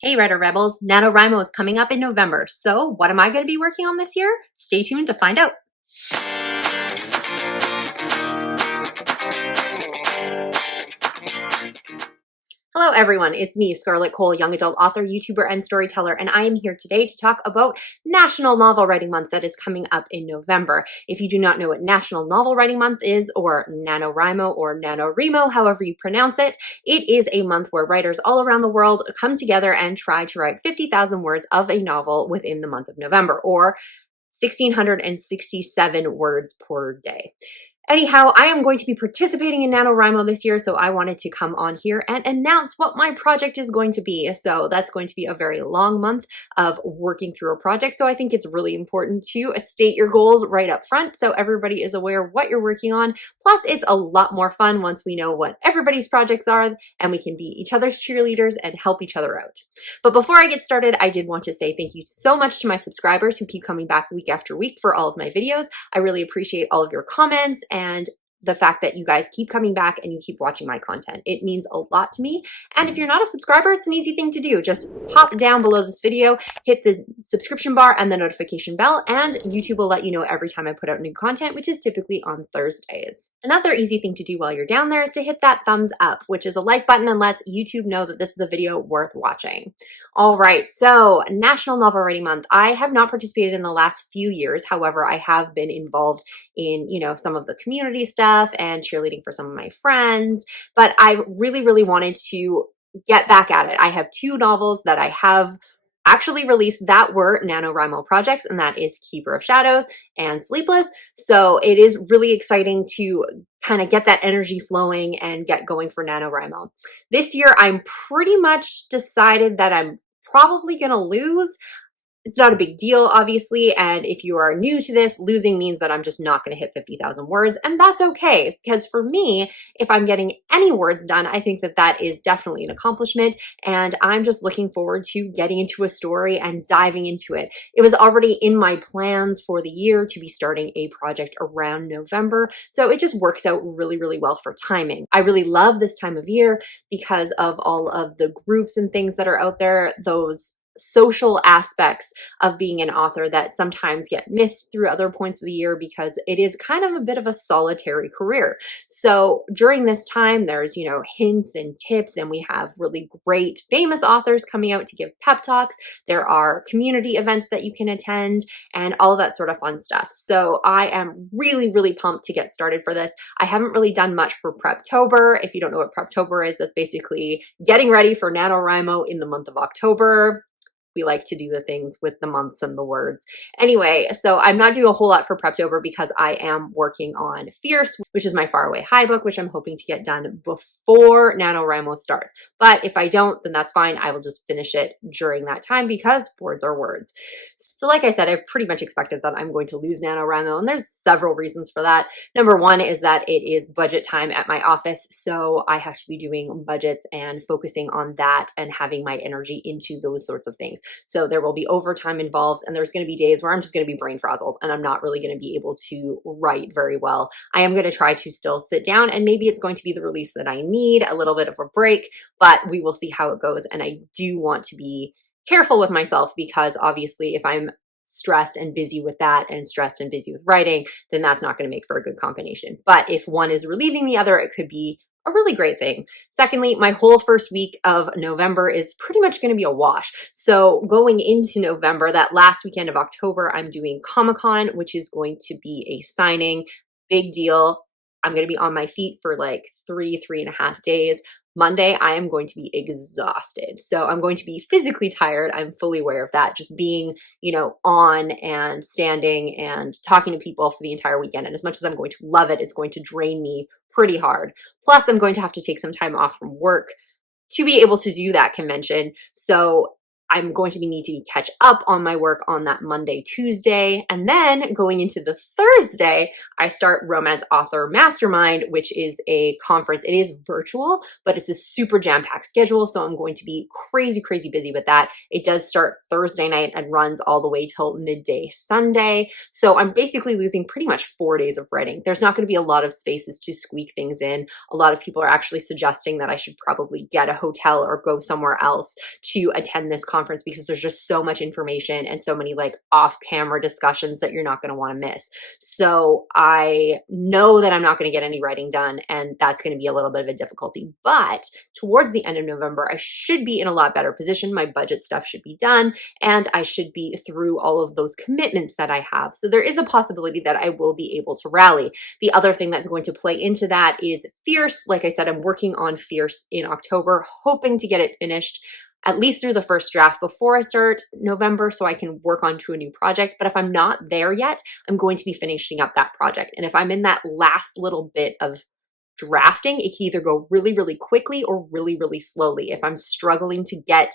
Hey Writer Rebels, Nanowrimo is coming up in November, so what am I going to be working on this year? Stay tuned to find out. Hello everyone, it's me, Scarlett Kol, young adult author, YouTuber, and storyteller, and I am here today to talk about National Novel Writing Month that is coming up in November. If you do not know what National Novel Writing Month is, or NaNoWriMo, or Nanowrimo, however you pronounce it, it is a month where writers all around the world come together and try to write 50,000 words of a novel within the month of November, or 1,667 words per day. Anyhow, I am going to be participating in NaNoWriMo this year, so I wanted to come on here and announce what my project is going to be. So that's going to be a very long month of working through a project. So I think it's really important to state your goals right up front so everybody is aware of what you're working on. Plus, it's a lot more fun once we know what everybody's projects are and we can be each other's cheerleaders and help each other out. But before I get started, I did want to say thank you so much to my subscribers who keep coming back week after week for all of my videos. I really appreciate all of your comments and the fact that you guys keep coming back and you keep watching my content. It means a lot to me. And if you're not a subscriber, it's an easy thing to do. Just pop down below this video, hit the subscription bar and the notification bell, and YouTube will let you know every time I put out new content, which is typically on Thursdays. Another easy thing to do while you're down there is to hit that thumbs up, which is a like button and lets YouTube know that this is a video worth watching. All right, so National Novel Writing Month. I have not participated in the last few years. However, I have been involved in, some of the community stuff and cheerleading for some of my friends, but I really wanted to get back at it. I have two novels that I have actually released that were NaNoWriMo projects, and that is Keeper of Shadows and Sleepless. So it is really exciting to kind of get that energy flowing and get going for NaNoWriMo. This year, I'm pretty much decided that I'm probably going to lose. It's not a big deal, obviously, and if you are new to this, losing means that I'm just not going to hit 50,000 words, and that's okay, because for me, if I'm getting any words done, I think that that is definitely an accomplishment, and I'm just looking forward to getting into a story and diving into it. It was already in my plans for the year to be starting a project around November, so it just works out really well for timing. I really love this time of year because of all of the groups and things that are out there, those social aspects of being an author that sometimes get missed through other points of the year because it is kind of a bit of a solitary career. So during this time, there's, hints and tips, and we have really great famous authors coming out to give pep talks. There are community events that you can attend and all of that sort of fun stuff. So I am really pumped to get started for this. I haven't really done much for Preptober. If you don't know what Preptober is, that's basically getting ready for NaNoWriMo in the month of October. We like to do the things with the months and the words. Anyway, so I'm not doing a whole lot for Preptober because I am working on Fierce, which is my Faraway High book, which I'm hoping to get done before NaNoWriMo starts. But if I don't, then that's fine. I will just finish it during that time because words are words. So like I said, I've pretty much expected that I'm going to lose NaNoWriMo, and there's several reasons for that. Number one is that it is budget time at my office, so I have to be doing budgets and focusing on that and having my energy into those sorts of things. So there will be overtime involved, and there's going to be days where I'm just going to be brain frazzled and I'm not really going to be able to write very well. I am going to try to still sit down, and maybe it's going to be the release that I need, a little bit of a break, but we will see how it goes. And I do want to be careful with myself because obviously if I'm stressed and busy with that and stressed and busy with writing, then that's not going to make for a good combination. But if one is relieving the other, it could be a really great thing. Secondly, my whole first week of November is pretty much going to be a wash. So going into November, that last weekend of October, I'm doing Comic-Con, which is going to be a signing. Big deal. I'm going to be on my feet for like 3.5 days. Monday, I am going to be exhausted. So I'm going to be physically tired. I'm fully aware of that. Just being, on and standing and talking to people for the entire weekend. And as much as I'm going to love it, it's going to drain me pretty hard. Plus, I'm going to have to take some time off from work to be able to do that convention. So I'm going to be needing to catch up on my work on that Monday, Tuesday, and then going into the Thursday, I start Romance Author Mastermind, which is a conference. It is virtual, but it's a super jam-packed schedule, so I'm going to be crazy, crazy busy with that. It does start Thursday night and runs all the way till midday Sunday, so I'm basically losing pretty much 4 days of writing. There's not going to be a lot of spaces to squeak things in. A lot of people are actually suggesting that I should probably get a hotel or go somewhere else to attend this conference because there's just so much information and so many like off-camera discussions that you're not going to want to miss. So I know that I'm not going to get any writing done, and that's going to be a little bit of a difficulty. But towards the end of November, I should be in a lot better position. My budget stuff should be done, and I should be through all of those commitments that I have. So there is a possibility that I will be able to rally. The other thing that's going to play into that is Fierce. Like I said, I'm working on Fierce in October, hoping to get it finished at least through the first draft before I start November so I can work on to a new project. But if I'm not there yet, I'm going to be finishing up that project. And if I'm in that last little bit of drafting, it can either go really, really quickly or really, really slowly. If I'm struggling to get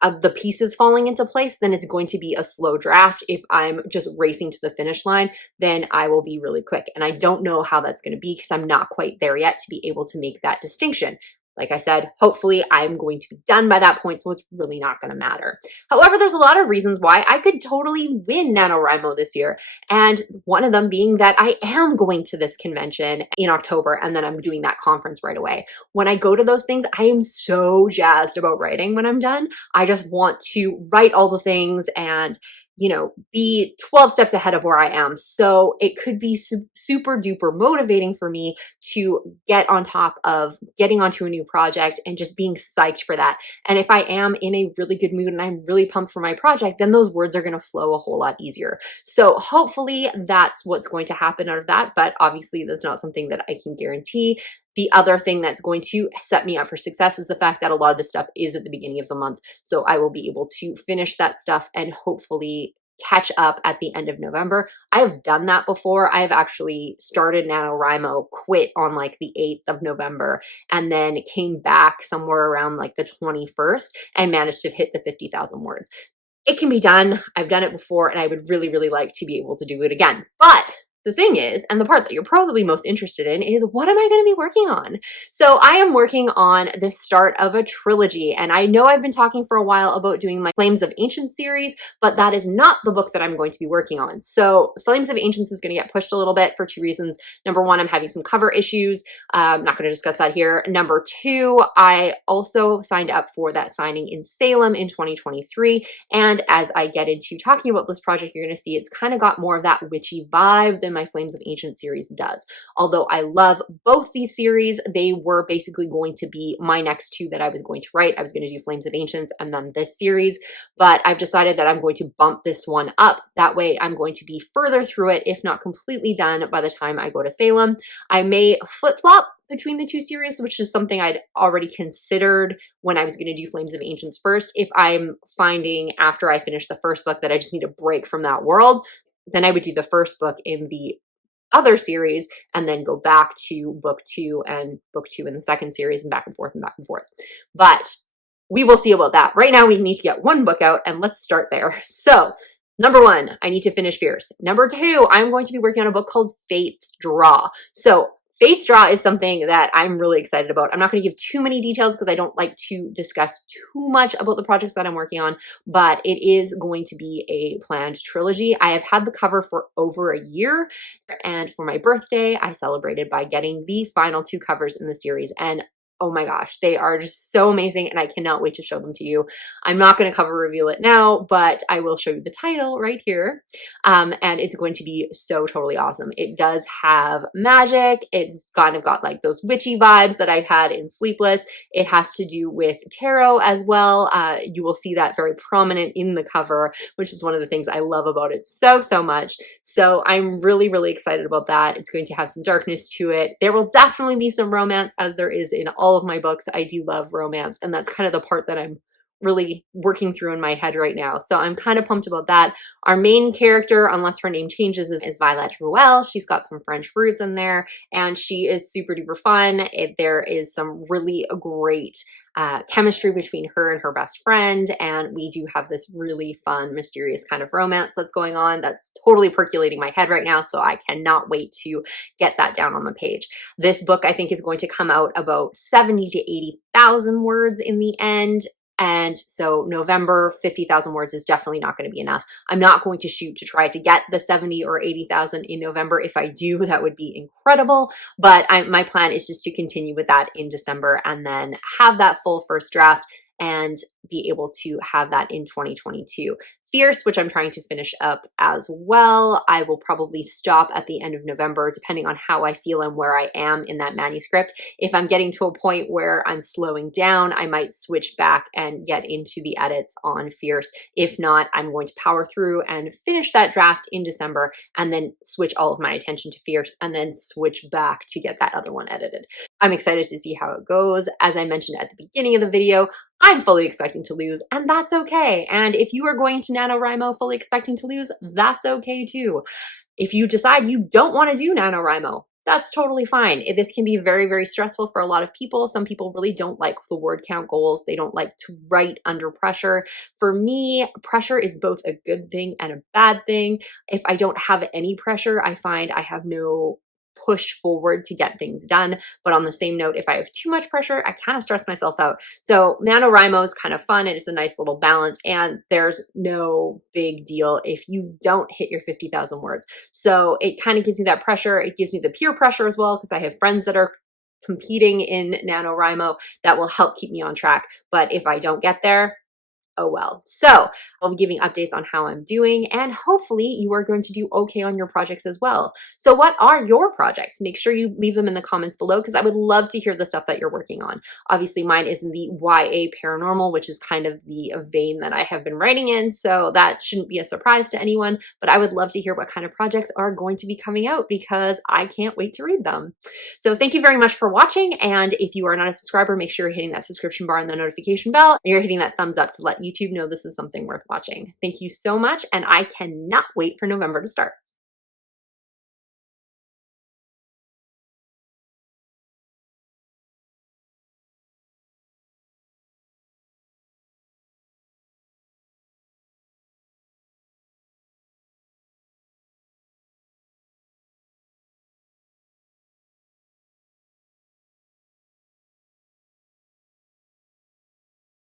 the pieces falling into place, then it's going to be a slow draft. If I'm just racing to the finish line, then I will be really quick. And I don't know how that's going to be because I'm not quite there yet to be able to make that distinction. Like I said, hopefully I'm going to be done by that point, so it's really not going to matter. However, there's a lot of reasons why I could totally win NaNoWriMo this year. And one of them being that I am going to this convention in October, and then I'm doing that conference right away. When I go to those things, I am so jazzed about writing when I'm done. I just want to write all the things and be 12 steps ahead of where I am. So it could be super duper motivating for me to get on top of getting onto a new project and just being psyched for that. And if I am in a really good mood and I'm really pumped for my project, then those words are going to flow a whole lot easier. So hopefully that's what's going to happen out of that. But obviously that's not something that I can guarantee. The other thing that's going to set me up for success is the fact that a lot of this stuff is at the beginning of the month. So I will be able to finish that stuff and hopefully catch up at the end of November. I have done that before. I have actually started NaNoWriMo, quit on like the 8th of November, and then came back somewhere around like the 21st and managed to hit the 50,000 words. It can be done. I've done it before, and I would really, really like to be able to do it again. But the thing is, and the part that you're probably most interested in, is what am I going to be working on? So I am working on the start of a trilogy, and I know I've been talking for a while about doing my Flames of Ancients series, but that is not the book that I'm going to be working on. So Flames of Ancients is going to get pushed a little bit for two reasons. Number one, I'm having some cover issues. I'm not going to discuss that here. Number two, I also signed up for that signing in Salem in 2023, and as I get into talking about this project, you're going to see it's kind of got more of that witchy vibe than my Flames of Ancients series does. Although I love both these series, they were basically going to be my next two that I was going to write. I was going to do Flames of Ancients and then this series, but I've decided that I'm going to bump this one up. That way I'm going to be further through it, if not completely done by the time I go to Salem. I may flip-flop between the two series, which is something I'd already considered when I was going to do Flames of Ancients first. If I'm finding after I finish the first book that I just need a break from that world, then I would do the first book in the other series and then go back to book two and book two in the second series and back and forth and back and forth. But we will see about that. Right now we need to get one book out, and let's start there. So number one, I need to finish Fierce. Number two, I'm going to be working on a book called Fate's Draw. So Fate's Draw is something that I'm really excited about. I'm not going to give too many details because I don't like to discuss too much about the projects that I'm working on, but it is going to be a planned trilogy. I have had the cover for over a year, and for my birthday, I celebrated by getting the final two covers in the series, and oh my gosh, they are just so amazing, and I cannot wait to show them to you. I'm not going to cover reveal it now, but I will show you the title right here, and it's going to be so totally awesome. It does have magic. It's kind of got like those witchy vibes that I've had in Sleepless. It has to do with tarot as well. You will see that very prominent in the cover, which is one of the things I love about it so, so much. So I'm really, really excited about that. It's going to have some darkness to it. There will definitely be some romance, as there is in all of my books. I do love romance, and that's kind of the part that I'm really working through in my head right now. So I'm kind of pumped about that. Our main character, unless her name changes, is Violet Ruel. She's got some French roots in there, and she is super duper fun. There is some really great chemistry between her and her best friend, and we do have this really fun, mysterious kind of romance that's going on that's totally percolating my head right now, so I cannot wait to get that down on the page. This book, I think, is going to come out about 70 to 80,000 words in the end. And so November, 50,000 words is definitely not going to be enough. I'm not going to shoot to try to get the 70 or 80,000 in November. If I do, that would be incredible. But my plan is just to continue with that in December and then have that full first draft and be able to have that in 2022. Fierce, which I'm trying to finish up as well, I will probably stop at the end of November, depending on how I feel and where I am in that manuscript. If I'm getting to a point where I'm slowing down, I might switch back and get into the edits on Fierce. If not, I'm going to power through and finish that draft in December and then switch all of my attention to Fierce and then switch back to get that other one edited. I'm excited to see how it goes. As I mentioned at the beginning of the video, I'm fully expecting to lose, and that's okay. And if you are going to NaNoWriMo fully expecting to lose, that's okay too. If you decide you don't want to do NaNoWriMo, that's totally fine. This can be very, very stressful for a lot of people. Some people really don't like the word count goals. They don't like to write under pressure. For me, pressure is both a good thing and a bad thing. If I don't have any pressure, I find I have no push forward to get things done. But on the same note, if I have too much pressure, I kind of stress myself out. So NaNoWriMo is kind of fun and it's a nice little balance, and there's no big deal if you don't hit your 50,000 words. So it kind of gives me that pressure. It gives me the peer pressure as well, because I have friends that are competing in NaNoWriMo that will help keep me on track. But if I don't get there, oh well. So I'll be giving updates on how I'm doing, and hopefully you are going to do okay on your projects as well. So what are your projects? Make sure you leave them in the comments below, because I would love to hear the stuff that you're working on. Obviously mine is in the YA paranormal, which is kind of the vein that I have been writing in, so that shouldn't be a surprise to anyone, but I would love to hear what kind of projects are going to be coming out, because I can't wait to read them. So thank you very much for watching, and if you are not a subscriber, make sure you're hitting that subscription bar and the notification bell, and you're hitting that thumbs up to let YouTube know this is something worth watching. Thank you so much, and I cannot wait for November to start.